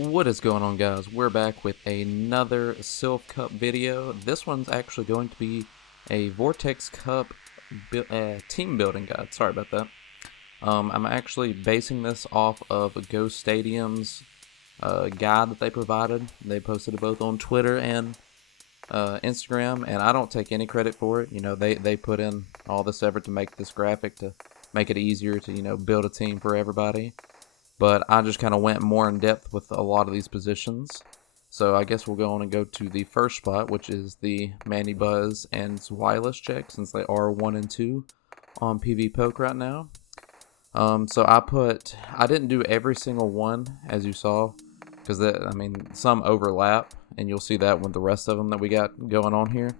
What is going on, guys? We're back with another Silph Cup video. This one's actually going to be a Vortex Cup team building guide. Sorry about that. I'm actually basing this off of Ghost Stadium's guide that they provided. They posted it both on Twitter and Instagram, and I don't take any credit for it. You know, they put in all this effort to make this graphic to make it easier to, build a team for everybody. But I just kind of went more in depth with a lot of these positions. So I guess we'll go on and go to the first spot, which is the Manny Buzz and wireless check, since they are 1 and 2 on PvP Poke right now. So I didn't do every single one, as you saw, because some overlap, and you'll see that with the rest of them that we got going on here.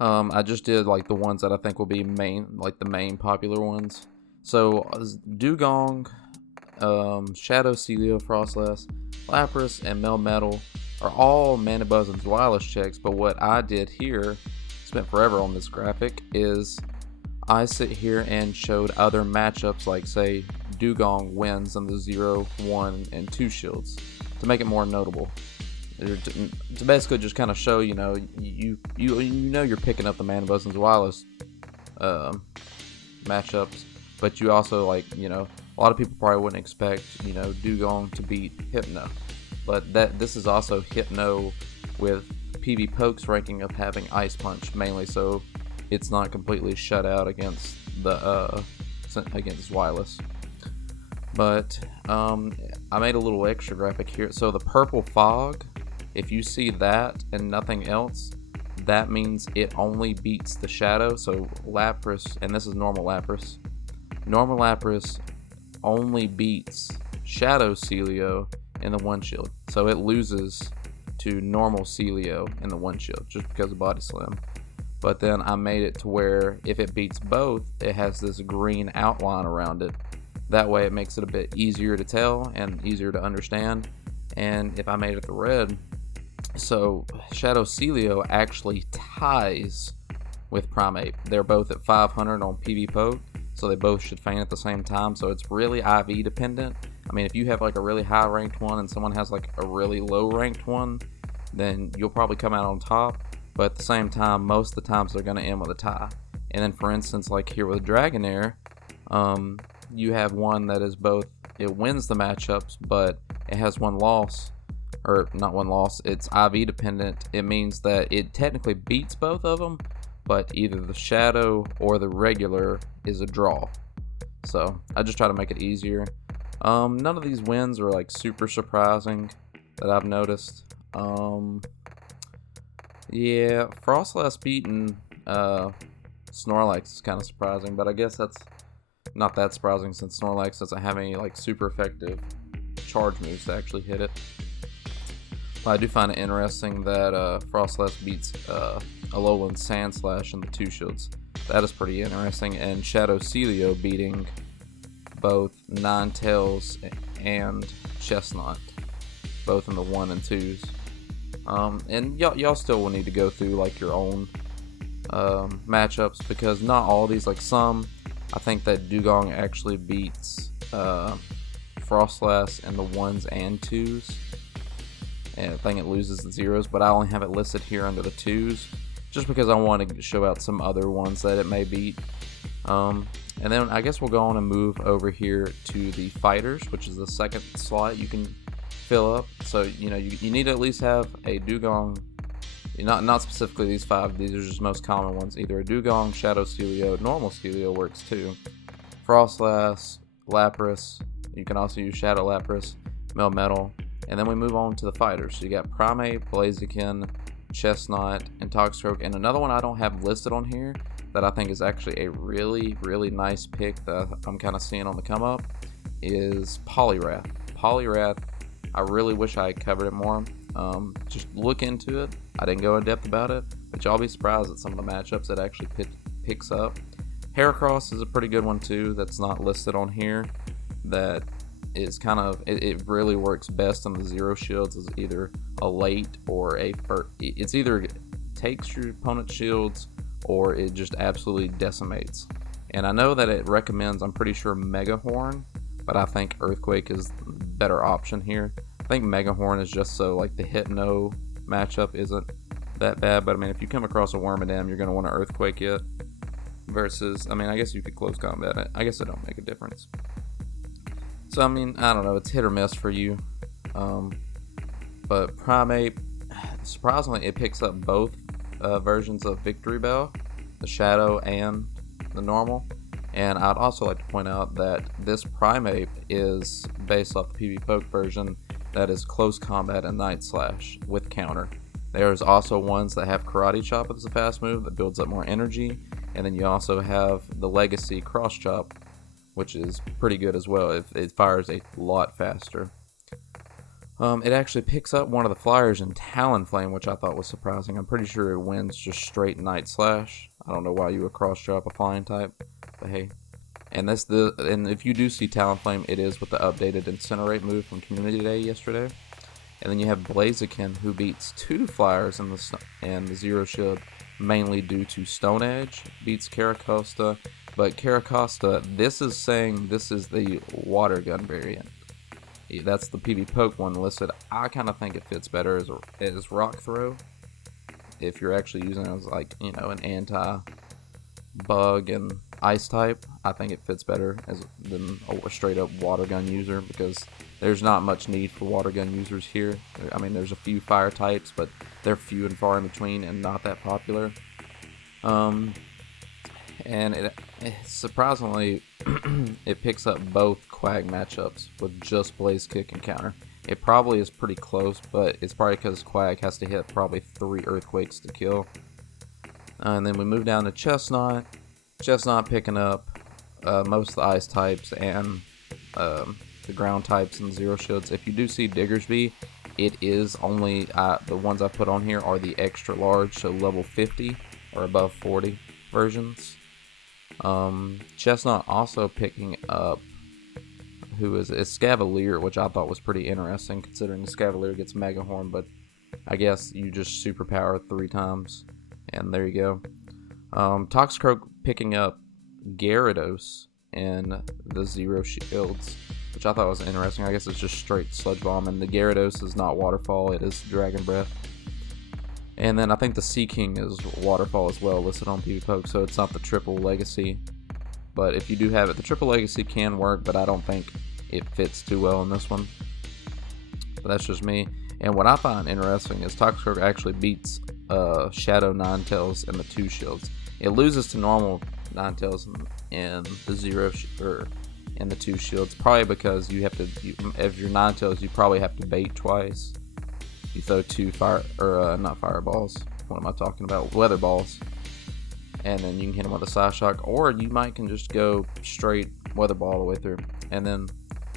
I just did like the ones that I think will be the main popular ones. So Dugong, Shadow, Celio, Frostlass, Lapras, and Melmetal are all Manny Buzz and wireless checks, but what I did here, spent forever on this graphic, is I sit here and showed other matchups, like say Dugong wins on the 0, 1, and 2 shields, to make it more notable. To basically just kind of show, you're picking up the Manny Buzz and wireless matchups, but you also a lot of people probably wouldn't expect, Dugong to beat Hypno. But this is also Hypno with PvP Poke's ranking of having Ice Punch mainly, so it's not completely shut out against against wireless. But I made a little extra graphic here. So the purple fog, if you see that and nothing else, that means it only beats the Shadow. So Lapras, and this is normal Lapras. Normal Lapras only beats Shadow Celio in the 1 shield, so it loses to normal Celio in the 1 shield just because of Body Slam. But then I made it to where if it beats both, it has this green outline around it. That way it makes it a bit easier to tell and easier to understand. And if I made it the red, so Shadow Celio actually ties with Primeape. They're both at 500 on PvP Poke, so they both should faint at the same time. So it's really IV dependent. I mean, if you have like a really high ranked one and someone has like a really low ranked one, then you'll probably come out on top. But at the same time, most of the times they're going to end with a tie. And then for instance, like here with Dragonair, you have one that is both, it wins the matchups, but it has one loss. Or not one loss, it's IV dependent. It means that it technically beats both of them, but either the Shadow or the regular is a draw. So I just try to make it easier. None of these wins are like super surprising that I've noticed. Yeah, Frostlass beating Snorlax is kind of surprising, but I guess that's not that surprising since Snorlax doesn't have any like super effective charge moves to actually hit it. But I do find it interesting that Frostlass beats Alolan Sandslash in the 2 shields. That is pretty interesting. And Shadow Celio beating both Ninetales and Chestnut, both in the 1 and 2s. And y'all still will need to go through like your own matchups, because not all these, like some, I think that Dugong actually beats Frostlass in the 1s and 2s. And I think it loses the 0s, but I only have it listed here under the 2s, just because I want to show out some other ones that it may beat. And then I guess we'll go on and move over here to the fighters, which is the second slot you can fill up. So you need to at least have a Dugong, not specifically these 5, these are just most common ones. Either a Dugong, Shadow Celio, normal Celio works too, Frostlass, Lapras, you can also use Shadow Lapras, Melmetal. And then we move on to the fighters. So you got Primeape, Blaziken, Chestnut, and Toxstroke. And another one I don't have listed on here that I think is actually a really, really nice pick that I'm kind of seeing on the come up is Poliwrath. Poliwrath, I really wish I had covered it more. Just look into it. I didn't go in depth about it, but y'all be surprised at some of the matchups that actually picks up. Heracross is a pretty good one too that's not listed on here. That is kind of, it really works best on the 0 shields as either a late or it's either takes your opponent's shields or it just absolutely decimates. And I know that it recommends, I'm pretty sure, Mega Horn, but I think Earthquake is the better option here. I think Megahorn is just so like the Hypno matchup isn't that bad, but I mean if you come across a Wormadam, you're gonna want to Earthquake it. Versus, I mean, I guess you could close combat it. I guess it don't make a difference. So I mean, I don't know, it's hit or miss for you. But Primeape, surprisingly, it picks up both versions of Victory Bell, the Shadow and the normal. And I'd also like to point out that this Primeape is based off the PvP Poke version that is close combat and Night Slash with counter. There's also ones that have Karate Chop as a fast move that builds up more energy, and then you also have the Legacy Cross Chop, which is pretty good as well. It fires a lot faster. It actually picks up one of the flyers in Talonflame, which I thought was surprising. I'm pretty sure it wins just straight Night Slash. I don't know why you would cross chop a flying type, but hey. And if you do see Talonflame, it is with the updated Incinerate move from Community Day yesterday. And then you have Blaziken, who beats 2 flyers in the Zero Shield, mainly due to Stone Edge. Beats Caracosta, but Caracosta, this is saying this is the Water Gun variant. That's the PvP Poke one listed. I kind of think it fits better as Rock Throw. If you're actually using it as like, you know, an anti-bug and ice type, I think it fits better than a straight up Water Gun user, because there's not much need for Water Gun users here. I mean, there's a few fire types, but they're few and far in between and not that popular. And it surprisingly, it picks up both Quag matchups with just Blaze Kick and counter. It probably is pretty close, but it's probably because Quag has to hit probably 3 Earthquakes to kill. And then we move down to Chestnut. Chestnut picking up most of the ice types and the ground types and Zero Shields. If you do see Diggersby, it is only the ones I put on here are the extra large, so level 50 or above 40 versions. Chestnut also picking up it's Scavalier, which I thought was pretty interesting considering the Scavalier gets Megahorn, but I guess you just superpower 3 times and there you go. Toxicroak picking up Gyarados in the Zero Shields, which I thought was interesting. I guess it's just straight Sludge Bomb, and the Gyarados is not Waterfall, it is Dragon Breath. And then I think the Sea King is Waterfall as well, listed on PvP Poke, so it's not the triple Legacy. But if you do have it, the triple Legacy can work, but I don't think it fits too well in this one. But that's just me. And what I find interesting is Toxicroak actually beats Shadow Ninetales in the 2 shields. It loses to normal Ninetales in the in the 2 shields, probably because you have to, if you're Ninetales, you probably have to bait twice. You throw 2 not fireballs. What am I talking about? Weather balls. And then you can hit them with a Psy Shock, or you can just go straight Weather Ball all the way through. And then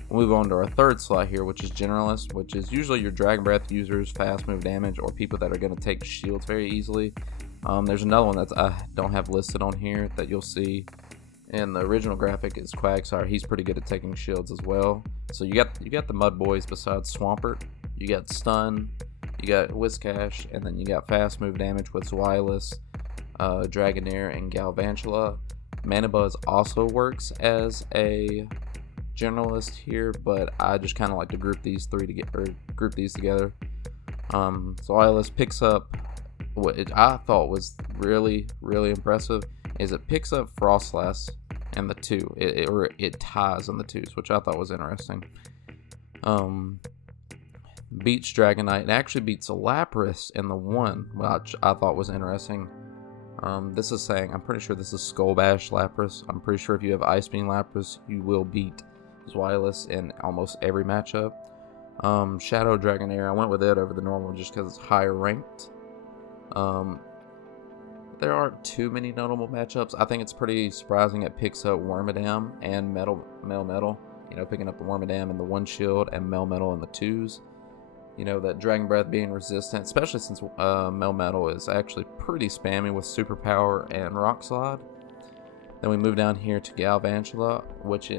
we'll move on to our third slot here, which is Generalist, which is usually your Dragon Breath users, fast move damage, or people that are going to take shields very easily. There's another one that I don't have listed on here that you'll see in the original graphic is Quagsire. He's pretty good at taking shields as well. So you got the Mud Boys besides Swampert. You got Stun, you got Whiscash, and then you got fast move damage with Zweilous, Dragonair, and Galvantula. Manabuzz also works as a Generalist here, but I just kind of like to group these together. Zweilous picks up what I thought was really, really impressive is it picks up Frostlass and the 2. It ties on the 2s, which I thought was interesting. Beats Dragonite. It actually beats Lapras in the 1, which I thought was interesting. This is saying, I'm pretty sure this is Skull Bash Lapras. I'm pretty sure if you have Ice Beam Lapras, you will beat Zweilous in almost every matchup. Shadow Dragonair, I went with it over the normal just because it's higher ranked. There aren't too many notable matchups. I think it's pretty surprising it picks up Wormadam and Melmetal. You know, picking up the Wormadam in the 1 shield and Melmetal in the 2s. You know, that Dragon Breath being resistant, especially since Melmetal is actually pretty spammy with Superpower and Rock Slide. Then we move down here to Galvantula, which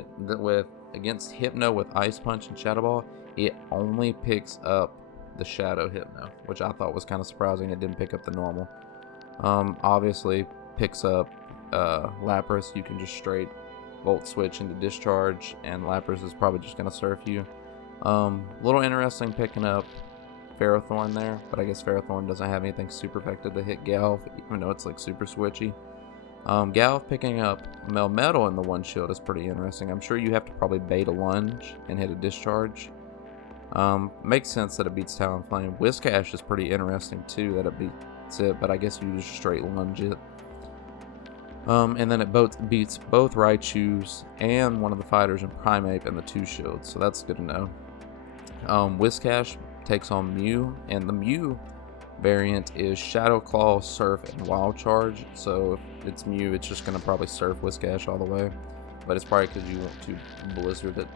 against Hypno with Ice Punch and Shadow Ball, it only picks up the Shadow Hypno, which I thought was kind of surprising. It didn't pick up the normal. Obviously picks up Lapras. You can just straight Volt Switch into Discharge, and Lapras is probably just going to surf you. Little interesting picking up Ferrothorn there, but I guess Ferrothorn doesn't have anything super effective to hit Galv, even though it's like super switchy. Galv picking up Melmetal in the one shield is pretty interesting. I'm sure you have to probably bait a lunge and hit a discharge. Makes sense that it beats Talonflame. Whiscash is pretty interesting too, that it beats it, but I guess you just straight lunge it. And then it beats both Raichus and one of the fighters in Primeape and the 2 shields, so that's good to know. Whiscash takes on Mew, and the Mew variant is Shadow Claw, Surf, and Wild Charge. So if it's Mew, it's just going to probably Surf Whiscash all the way, but it's probably because you want to Blizzard it.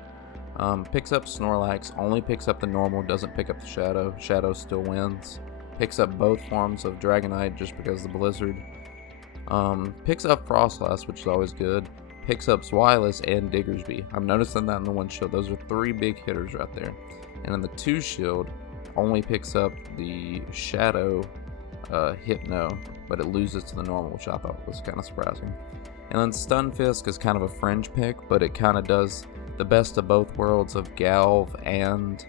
Picks up Snorlax, only picks up the normal, doesn't pick up the Shadow. Shadow still wins. Picks up both forms of Dragonite just because of the Blizzard. Picks up Frostlass, which is always good. Picks up Zweilous and Diggersby. I'm noticing that in the 1 shield. Those are 3 big hitters right there. And in the 2 shield, only picks up the Shadow Hypno, but it loses to the normal, which I thought was kind of surprising. And then Stunfisk is kind of a fringe pick, but it kind of does the best of both worlds of Galv and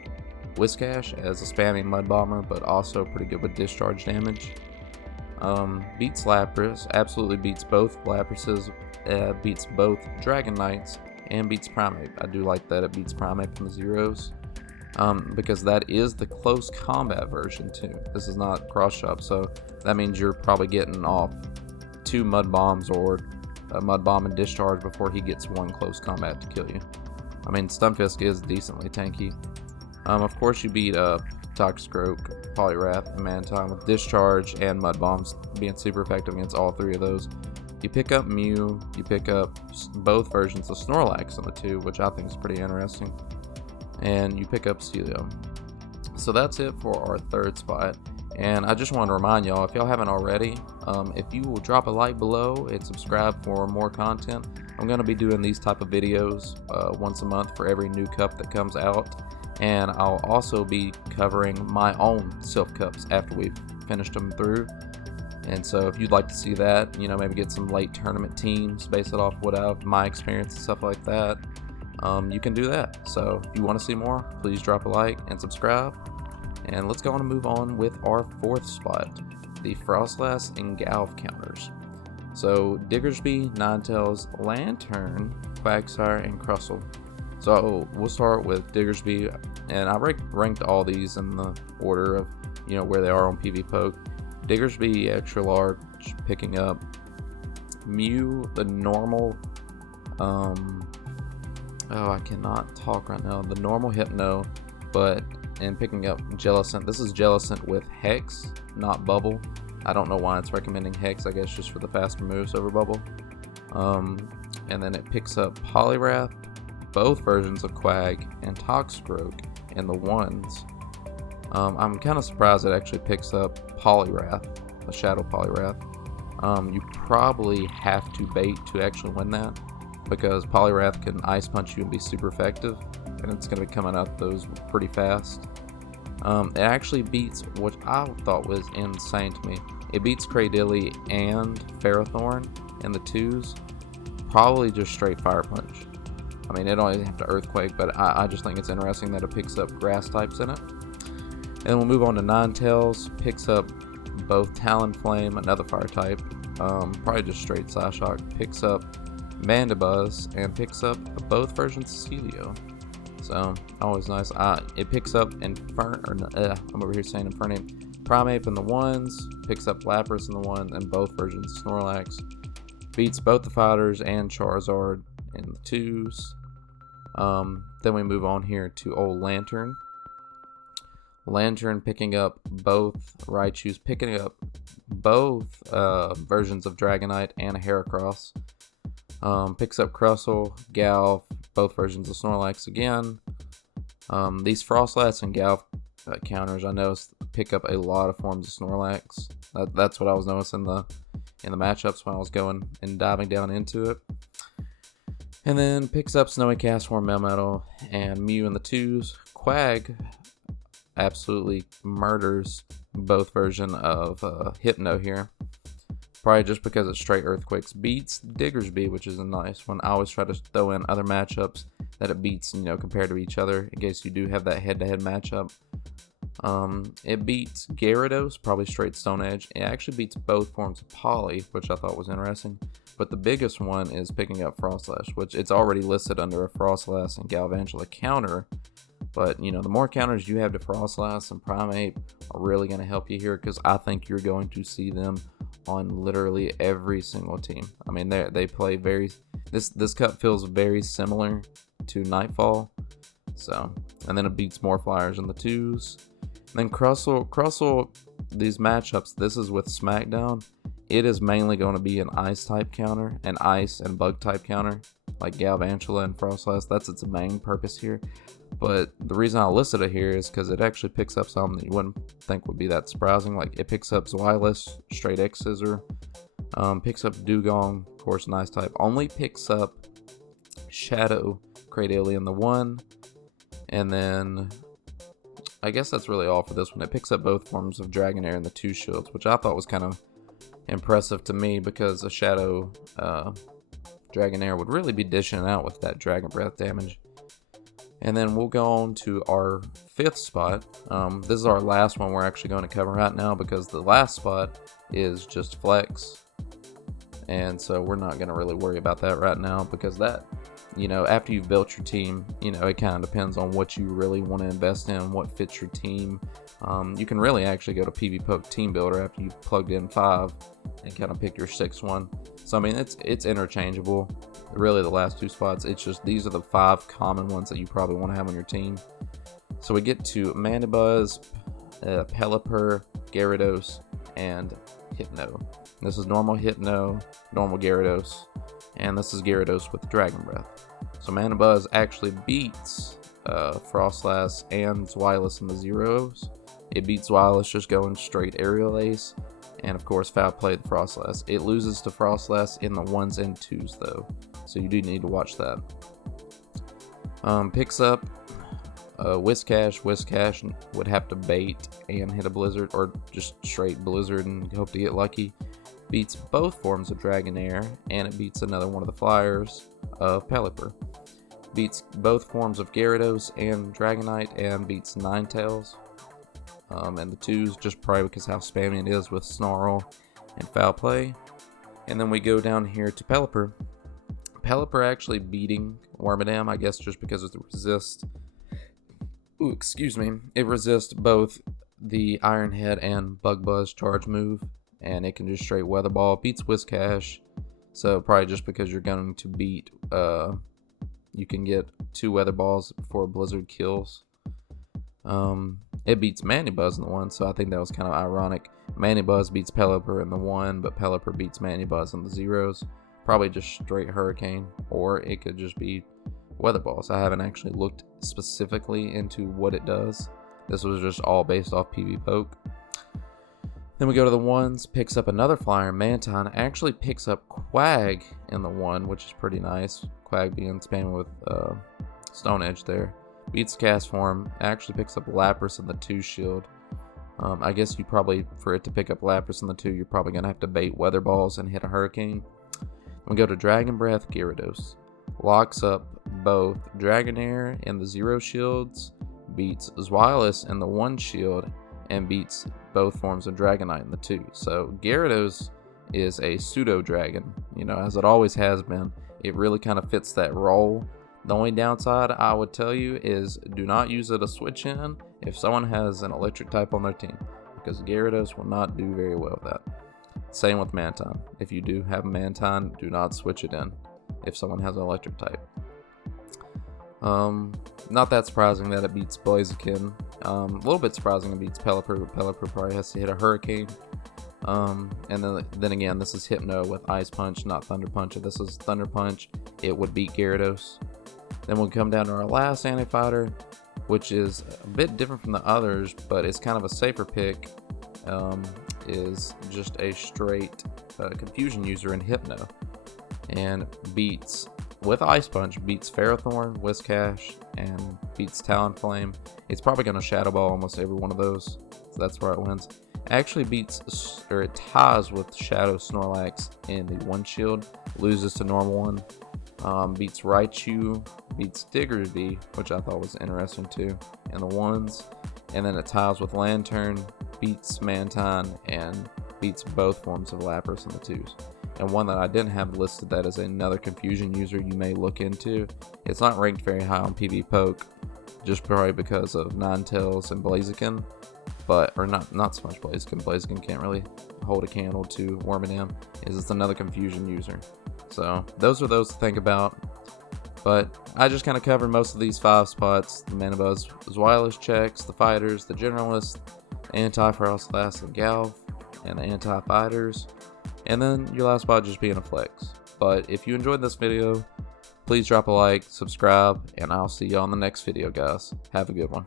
Whiscash as a spammy Mud Bomber, but also pretty good with discharge damage. Beats Lapras, absolutely beats both Laprases, beats both Dragonites, and beats Primeape. I do like that it beats Primeape from the zeros, because that is the close combat version too. This is not cross shop, so that means you're probably getting off 2 Mud Bombs or a Mud Bomb and discharge before he gets 1 close combat to kill you. I mean, Stunfisk is decently tanky. Of course, you beat Toxicroak, Poliwrath, and Mantine with discharge and Mud Bombs being super effective against all 3 of those. You pick up Mew, you pick up both versions of Snorlax in the 2, which I think is pretty interesting, and you pick up Celio. So that's it for our 3rd spot. And I just want to remind y'all, if y'all haven't already, if you will drop a like below and subscribe for more content, I'm going to be doing these type of videos once a month for every new cup that comes out. And I'll also be covering my own Silph cups after we've finished them through. And so if you'd like to see that, you know, maybe get some late tournament teams based it off what I've my experience and stuff like that, you can do that. So if you want to see more, please drop a like and subscribe. And let's go on and move on with our 4th spot, the Frostlass and Galv counters. So Diggersby, Ninetales, Lantern, Quagsire, and Crustle. So we'll start with Diggersby, and I ranked all these in the order of, you know, where they are on PvPoke. Diggersby extra large, picking up Mew, the normal, I cannot talk right now, the normal Hypno, and picking up Jellicent. This is Jellicent with Hex, not Bubble. I don't know why it's recommending Hex, I guess just for the faster moves over Bubble. And then it picks up Poliwrath, both versions of Quag, and Toxicroak in the 1s. I'm kind of surprised it actually picks up Poliwrath, a Shadow Poliwrath. You probably have to bait to actually win that, because Poliwrath can Ice Punch you and be super effective, and it's going to be coming out those pretty fast. It actually beats what I thought was insane to me. It beats Cradily and Ferrothorn in the 2s, probably just straight Fire Punch. I mean, it don't even have to Earthquake, but I just think it's interesting that it picks up grass types in it. And then we'll move on to Ninetales, picks up both Talonflame, another fire type, probably just straight Psyshock, picks up Mandibuzz, and picks up both versions of Celio. So, always nice. It picks up I'm over here saying Infernape, Primeape in the 1s, picks up Lapras in the 1, and both versions of Snorlax. Beats both the fighters and Charizard in the 2s. Then we move on here to old Lantern. Lantern picking up both Raichus, picking up both versions of Dragonite and a Heracross. Picks up Crustle, Galv, both versions of Snorlax again. These Frostlass and Galv counters, I noticed, pick up a lot of forms of Snorlax. That's what I was noticing in the matchups when I was going and diving down into it. And then picks up Snowy Castform, Melmetal, and Mew in the 2s. Quag absolutely murders both version of Hypno here. Probably just because it's straight Earthquakes. Beats Diggersby, which is a nice one. I always try to throw in other matchups that it beats, you know, compared to each other, in case you do have that head-to-head matchup. It beats Gyarados, probably straight Stone Edge. It actually beats both forms of Poly, which I thought was interesting. But the biggest one is picking up Frostlash, which it's already listed under a Frostlash and Galvantula counter. But, you know, the more counters you have to Frostlash and Primeape are really going to help you here, because I think you're going to see them on literally every single team. I mean, they play very... This cut feels very similar to Nightfall. So, and then it beats more flyers in the 2s. And then Crustle, these matchups, this is with SmackDown. It is mainly going to be an Ice type counter, an Ice and Bug type counter, like Galvantula and Frostlash. That's its main purpose here. But the reason I listed it here is because it actually picks up something that you wouldn't think would be that surprising. Like, it picks up Zweilous, straight X Scissor, picks up Dugong, of course, an Ice type. Only picks up Shadow Cradily in the 1, and then I guess that's really all for this one. It picks up both forms of Dragonair in the 2 shields, which I thought was kind of impressive to me, because a Shadow Dragonair would really be dishing out with that Dragon Breath damage. And then we'll go on to our 5th spot. This is our last one we're actually going to cover right now, because the last spot is just Flex. And so we're not going to really worry about that right now, because that, you know, after you've built your team, you know, it kind of depends on what you really want to invest in, what fits your team. You can really actually go to PvP Team Builder after you've plugged in 5 and kind of pick your 6th one. So, I mean, it's interchangeable. Really, the last 2 spots, it's just these are the 5 common ones that you probably want to have on your team. So we get to Mandibuzz, Pelipper, Gyarados, and Hypno. This is normal Hypno, normal Gyarados, and this is Gyarados with Dragon Breath. So Mandibuzz actually beats Frostlash and Zweilous in the 0s. It beats Zweilous just going straight Aerial Ace, and of course Foul Play the Frostlash. It loses to Frostlash in the 1s and 2s though, so you do need to watch that. Picks up Whiscash. Whiscash would have to bait and hit a Blizzard, or just straight Blizzard and hope to get lucky. Beats both forms of Dragonair, and it beats another one of the flyers of Pelipper. Beats both forms of Gyarados and Dragonite, and beats Ninetales. And the 2s, just probably because how spammy it is with Snarl and Foul Play. And then we go down here to Pelipper. Pelipper actually beating Wormadam, I guess just because of the resist. Ooh, excuse me. It resists both the Iron Head and Bug Buzz charge move, and it can just straight Weather Ball. Beats Whiscash, so probably just because you're going to beat, you can get 2 Weather Balls before Blizzard kills. It beats Mandibuzz in the 1, so I think that was kind of ironic. Mandibuzz beats Pelipper in the 1, but Pelipper beats Mandibuzz in the 0s. Probably just straight Hurricane, or it could just be Weather Balls. I haven't actually looked specifically into what it does. This was just all based off PvP. Then we go to the 1s, picks up another flyer, Manton. Actually picks up Quag in the 1, which is pretty nice. Quag being spammed with Stone Edge there. Beats Cast Form, actually picks up Lapras in the 2 shield. I guess you probably, for it to pick up Lapras in the 2, you're probably going to have to bait Weather Balls and hit a Hurricane. We go to Dragon Breath, Gyarados. Locks up both Dragonair in the 0 shields, beats Zweilous in the 1 shield, and beats both forms of Dragonite in the 2. So Gyarados is a pseudo dragon, you know, as it always has been. It really kind of fits that role. The only downside I would tell you is do not use it a switch in if someone has an electric type on their team, because Gyarados will not do very well with that. Same with Manton. If you do have Manton, do not switch it in if someone has an electric type. Not that surprising that it beats Blaziken. A little bit surprising it beats Pelipper, but Pelipper probably has to hit a Hurricane. And then again, this is Hypno with Ice Punch, not Thunder Punch. If this is Thunder Punch, it would beat Gyarados. Then we'll come down to our last anti-fighter, which is a bit different from the others, but it's kind of a safer pick. Is just a straight confusion user in Hypno, and beats, with Ice Punch, beats Ferrothorn, Whiscash, and beats Talonflame. It's probably going to Shadow Ball almost every one of those, so that's where it wins. Actually beats, or it ties with Shadow Snorlax in the 1 shield, loses to normal 1. Beats Raichu, beats Diggerby, which I thought was interesting too, in the ones. And then it ties with Lantern, beats Mantine, and beats both forms of Lapras in the twos. And one that I didn't have listed that is another confusion user you may look into. It's not ranked very high on PvPoke, just probably because of Ninetales and Blaziken, or not so much Blaziken. Blaziken can't really hold a candle to Wormadam. It's another confusion user. So those are those to think about. But I just kind of covered most of these 5 spots: the Manabuzz, wireless checks, the fighters, the generalist, anti-frost class, and Galv, and the anti-fighters, and then your last spot just being a flex. But if you enjoyed this video, please drop a like, subscribe, and I'll see you on the next video, guys. Have a good one.